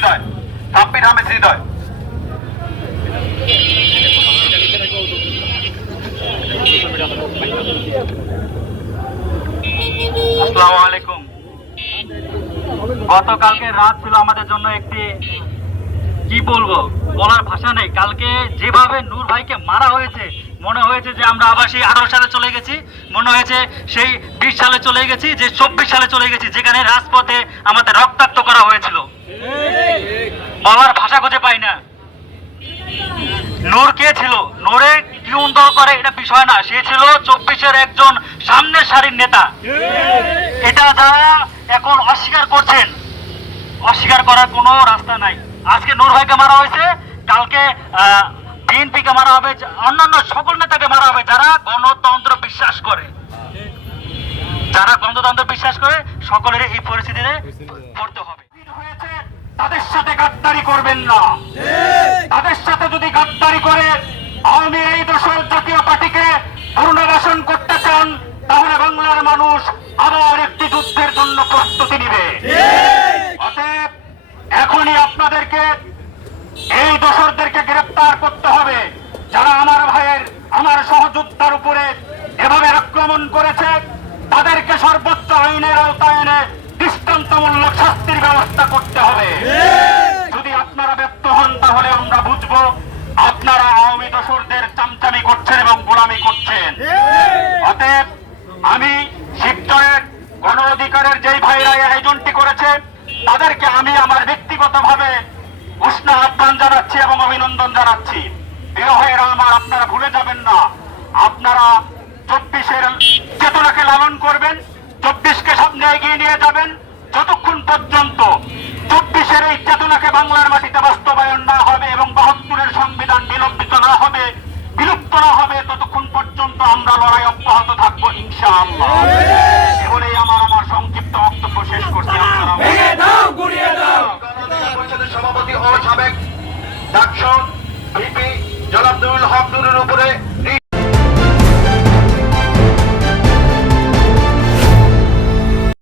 হৃদয়, সাব্বির আহমেদ হৃদয়। আসসালামু আলাইকুম। গতকালকে রাত ছিল আমাদের জন্য একটি, কি বলবো, বলার ভাষা নেই। কালকে যেভাবে নূর ভাইকে মারা হয়েছে, মনে হয়েছে যে আমরা আবার সেই 18 সালে চলে গেছি, মনে হয়েছে সেই 20 সালে চলে গেছি, যে 24 সালে চলে গেছি, যেখানে রাজপথে আমাদের রক্তাক্ত করা হয়েছিল। বলার ভাষা খুঁজে পাই না। নূর কে ছিল? নূরে কোন দল করে এটা বিষয় না, সে ছিল 24-এর একজন সামনের সারির নেতা। এটা যারা এখন অস্বীকার করছেন, অস্বীকার করার কোনো রাস্তা নাই। আজকে নূর ভাইকে মারা হয়েছে, কালকে বিএনপিকে মারা হবে, অন্যান্য সকল নেতাকে মারা হবে যারা গণতন্ত্র বিশ্বাস করে। যারা গণতন্ত্র বিশ্বাস করে সকলের এই পরিস্থিতিতে পড়তে হবে। তাদের সাথে গাদ্দারি করবেন না। তাদের সাথে যদি গাদ্দারি করে আওয়ামী এই দোষর জাতীয় পার্টিকে পুনর্বাসন করতে চান, তাহলে বাংলার মানুষ আবার একটি যুদ্ধের জন্য প্রস্তুতি নিবে। অতএব এখনই আপনাদেরকে এই দোষরদেরকে গ্রেফতার করতে হবে, যারা আমার ভাইয়ের, আমার সহযোদ্ধার উপরে এভাবে আক্রমণ করেছে। তাদেরকে সর্বোচ্চ আইনের আওতায় এনে দৃষ্টান্তমূলক শাস্তির ব্যবস্থা করতে হবে। যদি আপনারা ব্যর্থ হন, তাহলে আমরা বুঝবো আপনারা আওয়ামী দোসরদের চামচামি করছেন এবং গোলামি করছেন। অতএব আমি শিবচরের গণ অধিকারের যেই ভাইরা এই আয়োজনটি করেছে, তাদেরকে আমি আমার ব্যক্তিগতভাবে উষ্ণ আহ্বান জানাচ্ছি এবং অভিনন্দন জানাচ্ছি। প্রিয় ভাইয়েরা আমার, আপনারা ভুলে যাবেন না, আপনারা 24-এর চেতনাকে লালন করবেন, 24-কে সামনে এগিয়ে নিয়ে যাবেন, যতক্ষণ পর্যন্ত 24-এর এই চেতনাকে বাংলার মাটিতে বাস্তবায়ন না হবে এবং 72-এর সংবিধান বিলম্বিত না হবে, বিলুপ্ত না হবে, ততক্ষণ পর্যন্ত আমরা লড়াই অব্যাহত থাকবো ইনশাআল্লাহ। এবারেই আমার সংক্ষিপ্ত বক্তব্য শেষ করছি। সভাপতি ও সাবেক ডাকসু